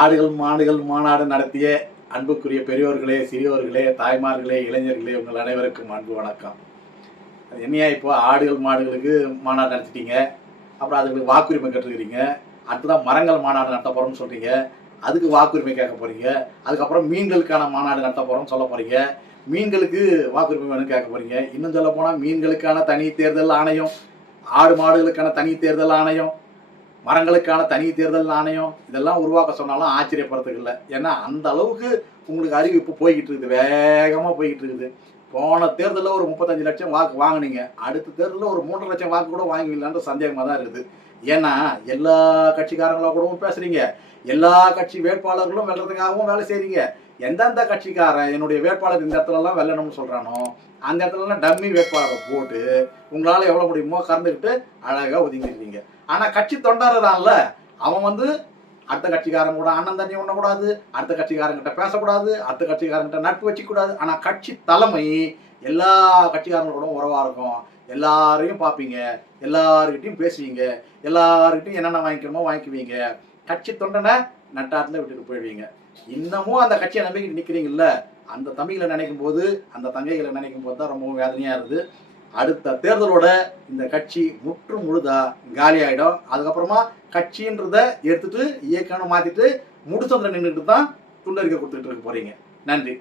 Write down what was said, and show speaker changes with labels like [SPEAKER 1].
[SPEAKER 1] ஆடுகள் மாடுகள் மாநாடு நடத்திய அன்புக்குரிய பெரியோர்களே சிறியோர்களே தாய்மார்களே இளைஞர்களே உங்கள் அனைவருக்கும் அன்பு வணக்கம். அது என்னையா இப்போ ஆடுகள் மாடுகளுக்கு மாநாடு நடத்திட்டீங்க? அப்புறம் அதுக்கு வாக்குரிமை கேட்டுருக்கிறீங்க அடுத்ததான் மரங்கள் மாநாடு நடத்த போறோம்னு சொல்றீங்க. அதுக்கு வாக்குரிமை கேட்க போறீங்க. அதுக்கப்புறம் மீன்களுக்கான மாநாடு நடத்த போறோம்னு சொல்ல போறீங்க. மீன்களுக்கு வாக்குரிமை வேணும்னு கேட்க போறீங்க. இன்னும் சொல்ல போனா மீன்களுக்கான தனி தேர்தல் ஆணையம் ஆடு மாடுகளுக்கான தனி தேர்தல் ஆணையம் மரங்களுக்கான தனி தேர்தல் ஆணையம் இதெல்லாம் உருவாக்க சொன்னாலும் ஆச்சரியப்படுறதுக்கு இல்லை. ஏன்னா அந்த அளவுக்கு உங்களுக்கு அறிவு இப்போ போய்கிட்டு இருக்குது. வேகமாக போய்கிட்டு இருக்குது. போன தேர்தலில் ஒரு முப்பத்தஞ்சு லட்சம் வாக்கு வாங்கினீங்க. அடுத்த தேர்தலில் ஒரு மூன்று லட்சம் வாக்கு கூட வாங்குவீங்களான்ற சந்தேகமாக தான் இருக்குது. ஏன்னா எல்லா கட்சிக்காரங்களா கூடவும் பேசுறீங்க. எல்லா கட்சி வேட்பாளர்களும் வெல்றதுக்காகவும் வேலை செய்றீங்க. எந்தெந்த கட்சிக்காரன் என்னுடைய வேட்பாளர் இந்த இடத்துலலாம் வெல்லணும்னு சொல்கிறானோ அந்த இடத்துலலாம் டம்மி வேட்பாளரை போட்டு உங்களால் எவ்வளோ முடியுமோ கறந்துக்கிட்டு அழகாக ஒதுங்கிடுவீங்க ஆனால் கட்சி தொண்டர்றான்ல அவன் வந்து அடுத்த கட்சிக்காரன் கூட அண்ணன் தண்ணி உண்ணக்கூடாது அடுத்த கட்சிக்காரங்கிட்ட பேசக்கூடாது அடுத்த கட்சிக்காரங்கிட்ட நட்பு வச்சுக்கூடாது ஆனால் கட்சி தலைமை எல்லா கட்சிக்காரங்களோட உறவாக இருக்கும். எல்லாரையும் பார்ப்பீங்க எல்லாருக்கிட்டையும் பேசுவீங்க எல்லாருக்கிட்டையும் என்னென்ன வாங்கிக்கணுமோ வாங்கிக்குவீங்க. கட்சி தொண்டனை நட்டாரத்தில் விட்டுட்டு போயிடுவீங்க. இன்னமும் அந்த கட்சியை நம்பிக்கிட்டு நிற்கிறீங்கல்ல அந்த தம்பிகளை நினைக்கும் போது அந்த தங்கைகளை நினைக்கும் போது தான் ரொம்பவும் வேதனையாக இருக்குது அடுத்த தேர்தலோட இந்த கட்சி முற்று முழுதா காலி ஆயிடும் அதுக்கப்புறமா கட்சின்றத எடுத்துட்டு இயக்கம்னு மாத்திட்டு முடிச்சந்தில் நின்றுட்டு தான் துண்டறிக்கை கொடுத்துட்டு இருக்க போறீங்க. நன்றி.